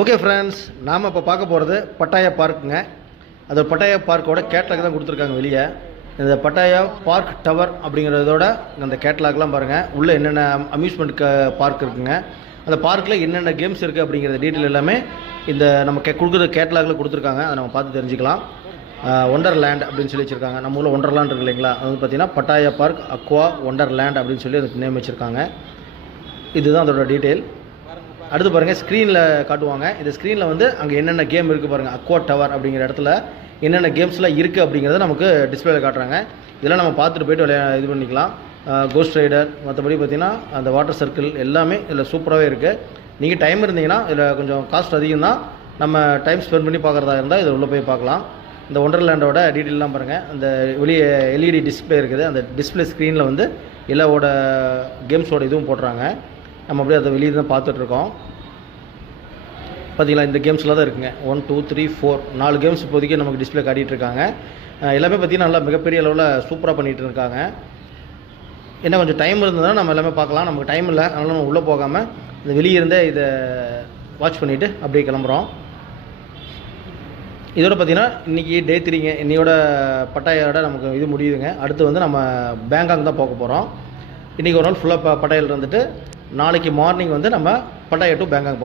Okay friends, நாம் இப்போ பார்க்க போகிறது பட்டாயா பார்க்குங்க. அது பட்டாயா பார்க்கோட கேட்லாக் தான் கொடுத்துருக்காங்க வெளியே. இந்த பட்டாயா பார்க் டவர் அப்படிங்கிறதோட அந்த கேட்லாக்லாம் பாருங்கள். உள்ளே என்னென்ன அம்யூஸ்மெண்ட் பார்க் இருக்குங்க, அந்த பார்க்கில் என்னென்ன கேம்ஸ் இருக்குது அப்படிங்கிற டீட்டெயில் எல்லாமே இந்த நம்ம கொடுக்குற கேட்லாகில் கொடுத்துருக்காங்க. அதை நம்ம பார்த்து தெரிஞ்சுக்கலாம். ஒண்டர் லேண்ட் அப்படின்னு சொல்லி வச்சுருக்காங்க. நம்ம ஊரில் ஒண்டர்லாண்ட் இருக்கு இல்லைங்களா, அது வந்து பார்த்திங்கன்னா பட்டாயா பார்க் அக்வா ஒண்டர் லேண்ட் அப்படின்னு சொல்லி அதுக்கு நேம் வச்சுருக்காங்க. இதுதான் அதோட டீட்டெயில். அடுத்து பாருங்கள், ஸ்க்ரீனில் காட்டுவாங்க. இந்த ஸ்க்ரீனில் வந்து அங்கே என்னென்ன கேம் இருக்குது பாருங்கள். அக்வா டவர் அப்படிங்கிற இடத்துல என்னென்ன கேம்ஸ்லாம் இருக்குது அப்படிங்கிறத நமக்கு டிஸ்பிளேல காட்டுறாங்க. இதெல்லாம் நம்ம பார்த்துட்டு போய்ட்டு இது பண்ணிக்கலாம். கோஸ்ட் ரைடர், மற்றபடி பார்த்திங்கன்னா அந்த வாட்டர் சர்க்கிள் எல்லாமே இதில் சூப்பராகவே இருக்குது. நீங்கள் டைம் இருந்தீங்கன்னா இதில் கொஞ்சம் காஸ்ட் அதிகம் தான், நம்ம டைம் ஸ்பெண்ட் பண்ணி பார்க்குறதா இருந்தால் இதில் உள்ளே போய் பார்க்கலாம். இந்த ஒண்டர்லேண்டோட டீட்டெயிலாம் பாருங்கள். அந்த வெளியே எல்இடி டிஸ்பிளே இருக்குது. அந்த டிஸ்பிளே ஸ்க்ரீனில் வந்து எல்லாவோட கேம்ஸோட இதுவும் போடுறாங்க. நம்ம அப்படியே அதை வெளியே தான் பார்த்துட்ருக்கோம். பார்த்தீங்களா, இந்த கேம்ஸ்லாம் தான் இருக்குங்க. 1 2 3 4 4 கேம்ஸ் இப்போதைக்கு நமக்கு டிஸ்பிளே காட்டிகிட்டு இருக்காங்க. எல்லாமே பார்த்திங்கன்னா நல்லா மிகப்பெரிய அளவில் சூப்பராக பண்ணிகிட்டு இருக்காங்க. என்ன கொஞ்சம் டைம் இருந்ததுன்னா நம்ம எல்லாமே பார்க்கலாம். நமக்கு டைம் இல்லை, அதனால் நம்ம உள்ளே போகாமல் இந்த வெளியே இருந்தே இதை வாட்ச் பண்ணிவிட்டு அப்படியே கிளம்புறோம். இதோட பார்த்திங்கன்னா இன்றைக்கி டே 3ங்க. இன்னையோட பட்டாயோட நமக்கு இது முடியுதுங்க. அடுத்து வந்து நம்ம பேங்காக் தான் போக போகிறோம். இன்றைக்கி ஒரு நாள் ஃபுல்லாக பட்டாயில் இருந்துட்டு நாளைக்கு மார்னிங் வந்து நம்ம பட்டாயா டு பேங்காக்